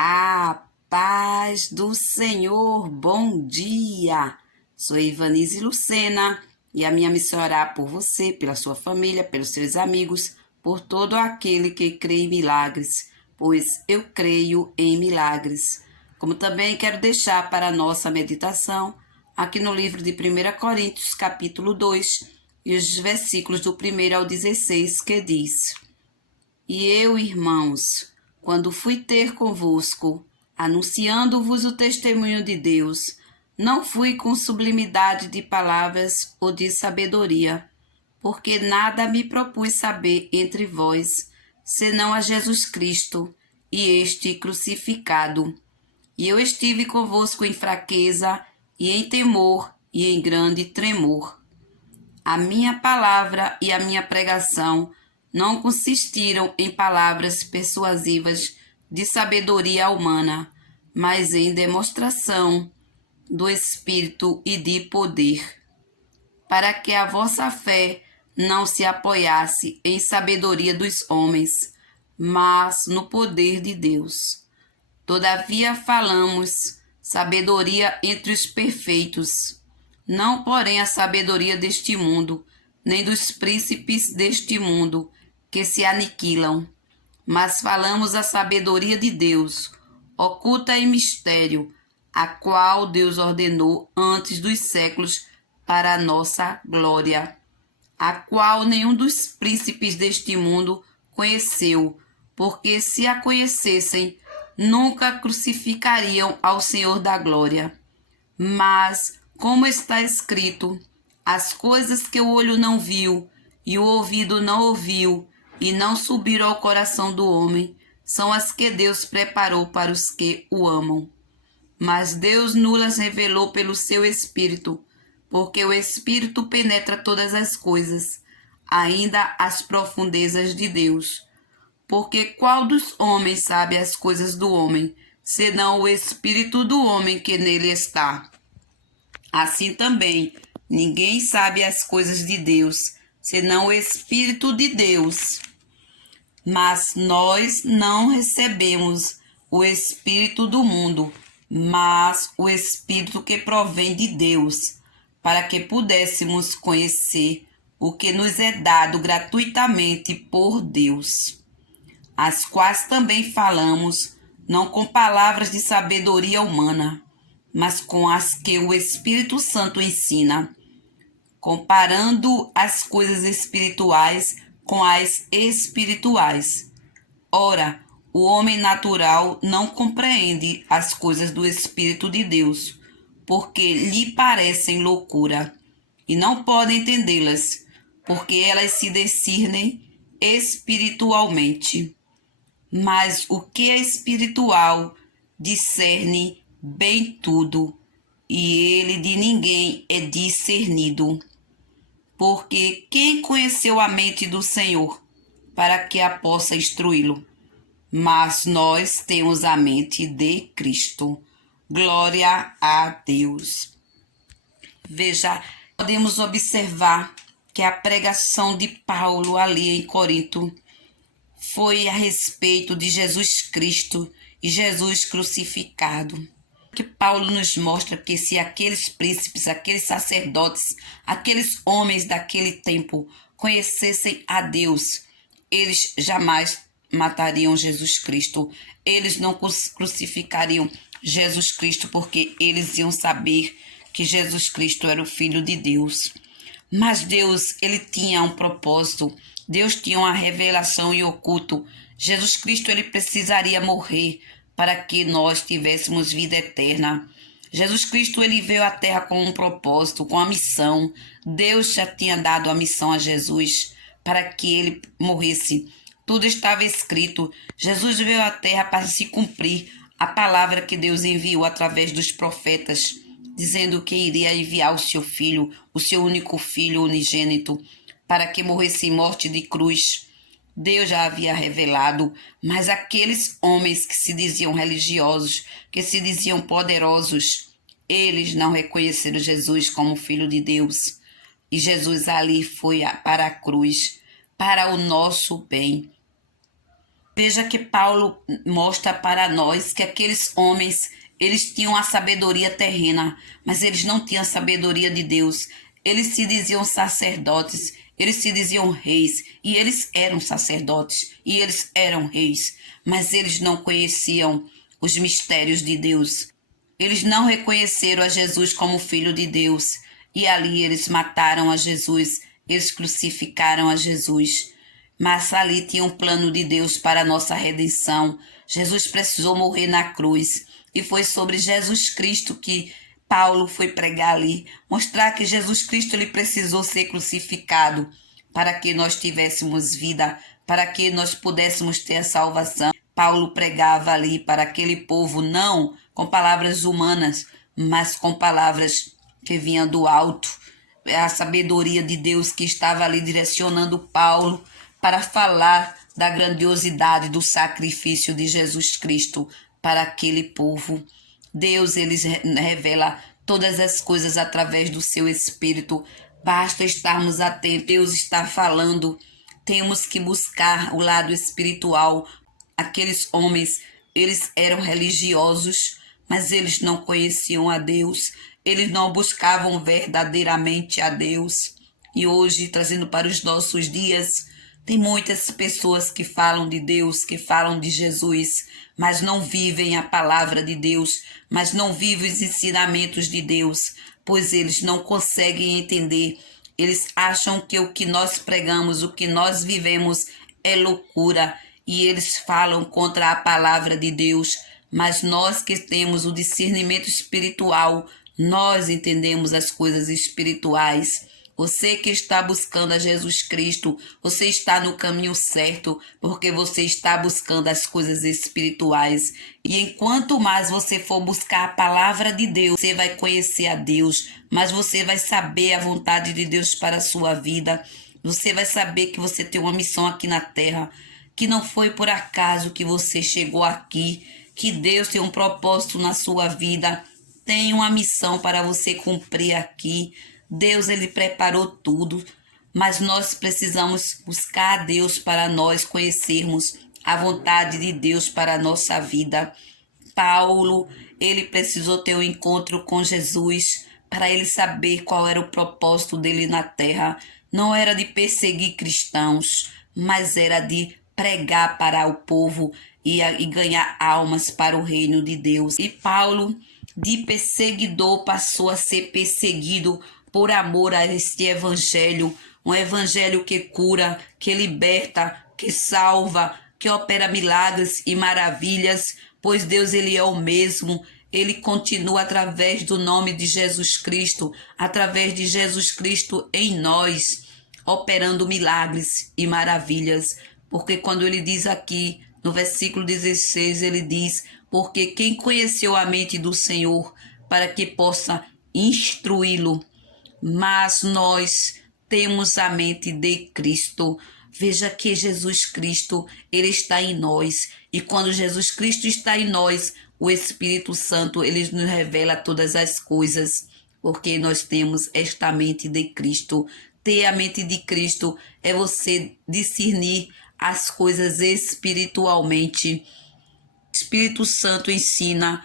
A paz do Senhor, bom dia! Sou Ivanise Lucena e a minha missão é orar por você, pela sua família, pelos seus amigos, por todo aquele que crê em milagres, pois eu creio em milagres. Como também quero deixar para a nossa meditação aqui no livro de 1 Coríntios, capítulo 2, e os versículos do 1 ao 16, que diz: E eu, irmãos, quando fui ter convosco, anunciando-vos o testemunho de Deus, não fui com sublimidade de palavras ou de sabedoria, porque nada me propus saber entre vós, senão a Jesus Cristo e este crucificado. E eu estive convosco em fraqueza e em temor e em grande tremor. A minha palavra e a minha pregação não consistiram em palavras persuasivas de sabedoria humana, mas em demonstração do Espírito e de poder, para que a vossa fé não se apoiasse em sabedoria dos homens, mas no poder de Deus. Todavia falamos sabedoria entre os perfeitos, não porém a sabedoria deste mundo, nem dos príncipes deste mundo, que se aniquilam, mas falamos a sabedoria de Deus, oculta em mistério, a qual Deus ordenou antes dos séculos para a nossa glória, a qual nenhum dos príncipes deste mundo conheceu, porque se a conhecessem, nunca crucificariam ao Senhor da glória. Mas, como está escrito, as coisas que o olho não viu e o ouvido não ouviu e não subiram ao coração do homem, são as que Deus preparou para os que o amam. Mas Deus nulas revelou pelo seu Espírito, porque o Espírito penetra todas as coisas, ainda as profundezas de Deus. Porque qual dos homens sabe as coisas do homem, senão o Espírito do homem que nele está? Assim também, ninguém sabe as coisas de Deus, senão o Espírito de Deus. Mas nós não recebemos o Espírito do mundo, mas o Espírito que provém de Deus, para que pudéssemos conhecer o que nos é dado gratuitamente por Deus, as quais também falamos, não com palavras de sabedoria humana, mas com as que o Espírito Santo ensina, comparando as coisas espirituais com as espirituais. Ora, o homem natural não compreende as coisas do Espírito de Deus, porque lhe parecem loucura, e não pode entendê-las, porque elas se discernem espiritualmente. Mas o que é espiritual discerne bem tudo, e ele de ninguém é discernido. Porque quem conheceu a mente do Senhor, para que a possa instruí-lo? Mas nós temos a mente de Cristo. Glória a Deus. Veja, podemos observar que a pregação de Paulo ali em Corinto foi a respeito de Jesus Cristo e Jesus crucificado. Que Paulo nos mostra que se aqueles príncipes, aqueles sacerdotes, aqueles homens daquele tempo conhecessem a Deus, eles jamais matariam Jesus Cristo. Eles não crucificariam Jesus Cristo, porque eles iam saber que Jesus Cristo era o Filho de Deus. Mas Deus, ele tinha um propósito. Deus tinha uma revelação e oculto. Jesus Cristo, ele precisaria morrer para que nós tivéssemos vida eterna. Jesus Cristo, ele veio à terra com um propósito, com a missão. Deus já tinha dado a missão a Jesus para que ele morresse. Tudo estava escrito. Jesus veio à terra para se cumprir a palavra que Deus enviou através dos profetas, dizendo que iria enviar o seu filho, o seu único filho unigênito, para que morresse em morte de cruz. Deus já havia revelado, mas aqueles homens que se diziam religiosos, que se diziam poderosos, eles não reconheceram Jesus como Filho de Deus. E Jesus ali foi para a cruz, para o nosso bem. Veja que Paulo mostra para nós que aqueles homens, eles tinham a sabedoria terrena, mas eles não tinham a sabedoria de Deus. Eles se diziam sacerdotes, eles se diziam reis, e eles eram sacerdotes, e eles eram reis, mas eles não conheciam os mistérios de Deus. Eles não reconheceram a Jesus como Filho de Deus, e ali eles mataram a Jesus, eles crucificaram a Jesus. Mas ali tinha um plano de Deus para a nossa redenção. Jesus precisou morrer na cruz. E foi sobre Jesus Cristo que Paulo foi pregar ali. Mostrar que Jesus Cristo ele precisou ser crucificado para que nós tivéssemos vida, para que nós pudéssemos ter a salvação. Paulo pregava ali para aquele povo, não com palavras humanas, mas com palavras que vinham do alto. A sabedoria de Deus que estava ali direcionando Paulo para falar da grandiosidade do sacrifício de Jesus Cristo para aquele povo. Deus, ele revela todas as coisas através do seu Espírito. Basta estarmos atentos. Deus está falando. Temos que buscar o lado espiritual. Aqueles homens, eles eram religiosos, mas eles não conheciam a Deus. Eles não buscavam verdadeiramente a Deus. E hoje, trazendo para os nossos dias, tem muitas pessoas que falam de Deus, que falam de Jesus, mas não vivem a palavra de Deus, mas não vivem os ensinamentos de Deus, pois eles não conseguem entender. Eles acham que o que nós pregamos, o que nós vivemos é loucura, e eles falam contra a palavra de Deus. Mas nós que temos o discernimento espiritual, nós entendemos as coisas espirituais. Você que está buscando a Jesus Cristo, você está no caminho certo, porque você está buscando as coisas espirituais. E enquanto mais você for buscar a palavra de Deus, você vai conhecer a Deus, mas você vai saber a vontade de Deus para a sua vida. Você vai saber que você tem uma missão aqui na terra, que não foi por acaso que você chegou aqui, que Deus tem um propósito na sua vida, tem uma missão para você cumprir aqui. Deus, ele preparou tudo, mas nós precisamos buscar a Deus para nós conhecermos a vontade de Deus para a nossa vida. Paulo, ele precisou ter um encontro com Jesus para ele saber qual era o propósito dele na terra. Não era de perseguir cristãos, mas era de pregar para o povo e ganhar almas para o reino de Deus. E Paulo, de perseguidor, passou a ser perseguido por amor a este evangelho, um evangelho que cura, que liberta, que salva, que opera milagres e maravilhas, pois Deus, ele é o mesmo. Ele continua através do nome de Jesus Cristo, através de Jesus Cristo em nós, operando milagres e maravilhas. Porque quando ele diz aqui, no versículo 16, ele diz: porque quem conheceu a mente do Senhor para que possa instruí-lo? Mas nós temos a mente de Cristo. Veja que Jesus Cristo, ele está em nós. E quando Jesus Cristo está em nós, o Espírito Santo, ele nos revela todas as coisas. Porque nós temos esta mente de Cristo. Ter a mente de Cristo é você discernir as coisas espiritualmente. O Espírito Santo ensina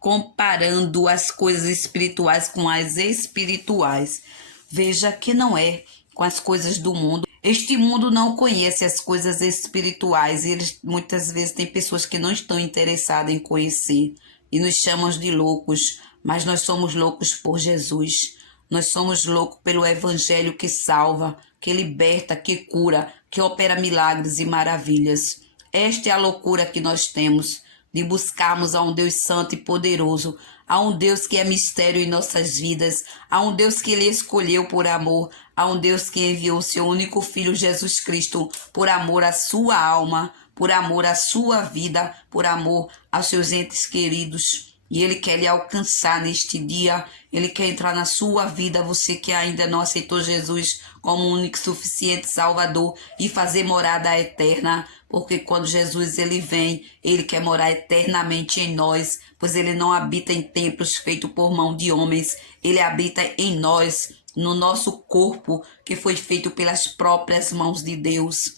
comparando as coisas espirituais com as espirituais. Veja que não é com as coisas do mundo. Este mundo não conhece as coisas espirituais. Eles muitas vezes tem pessoas que não estão interessadas em conhecer e nos chamam de loucos, mas nós somos loucos por Jesus. Nós somos loucos pelo evangelho que salva, que liberta, que cura, que opera milagres e maravilhas. Esta é a loucura que nós temos, de buscarmos a um Deus santo e poderoso, a um Deus que é mistério em nossas vidas, a um Deus que ele escolheu por amor, a um Deus que enviou o seu único Filho Jesus Cristo por amor à sua alma, por amor à sua vida, por amor aos seus entes queridos. E ele quer lhe alcançar neste dia, ele quer entrar na sua vida, você que ainda não aceitou Jesus como único e suficiente Salvador, e fazer morada eterna, porque quando Jesus ele vem, ele quer morar eternamente em nós, pois ele não habita em templos feitos por mão de homens, ele habita em nós, no nosso corpo, que foi feito pelas próprias mãos de Deus.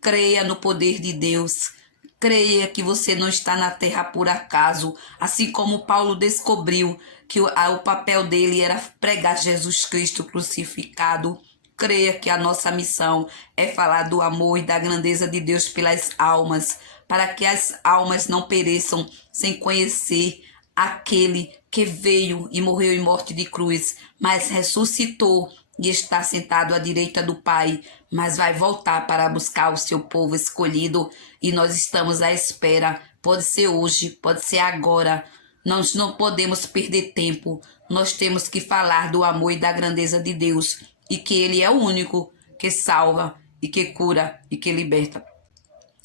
Creia no poder de Deus, Creia que você não está na terra por acaso, assim como Paulo descobriu que o papel dele era pregar Jesus Cristo crucificado. Creia que a nossa missão é falar do amor e da grandeza de Deus pelas almas, para que as almas não pereçam sem conhecer aquele que veio e morreu em morte de cruz, mas ressuscitou e está sentado à direita do Pai, mas vai voltar para buscar o seu povo escolhido e nós estamos à espera. Pode ser hoje, pode ser agora. Nós não podemos perder tempo. Nós temos que falar do amor e da grandeza de Deus e que Ele é o único que salva e que cura e que liberta.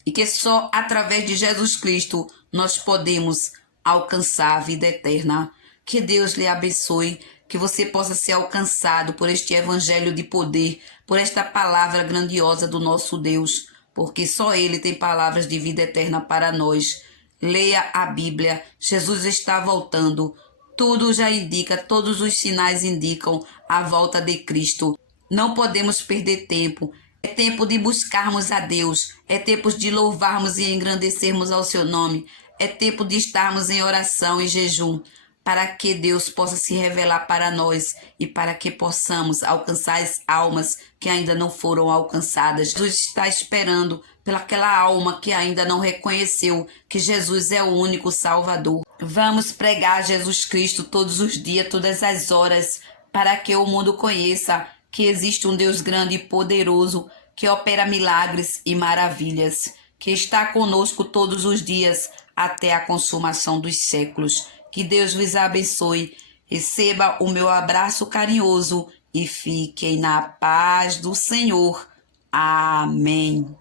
E que só através de Jesus Cristo nós podemos alcançar a vida eterna. Que Deus lhe abençoe, que você possa ser alcançado por este evangelho de poder, por esta palavra grandiosa do nosso Deus, porque só Ele tem palavras de vida eterna para nós. Leia a Bíblia, Jesus está voltando. Tudo já indica, todos os sinais indicam a volta de Cristo. Não podemos perder tempo. É tempo de buscarmos a Deus. É tempo de louvarmos e engrandecermos ao seu nome. É tempo de estarmos em oração e jejum, para que Deus possa se revelar para nós e para que possamos alcançar as almas que ainda não foram alcançadas. Jesus está esperando pelaquela alma que ainda não reconheceu que Jesus é o único Salvador. Vamos pregar Jesus Cristo todos os dias, todas as horas, para que o mundo conheça que existe um Deus grande e poderoso que opera milagres e maravilhas, que está conosco todos os dias até a consumação dos séculos. Que Deus vos abençoe. Receba o meu abraço carinhoso e fiquem na paz do Senhor. Amém.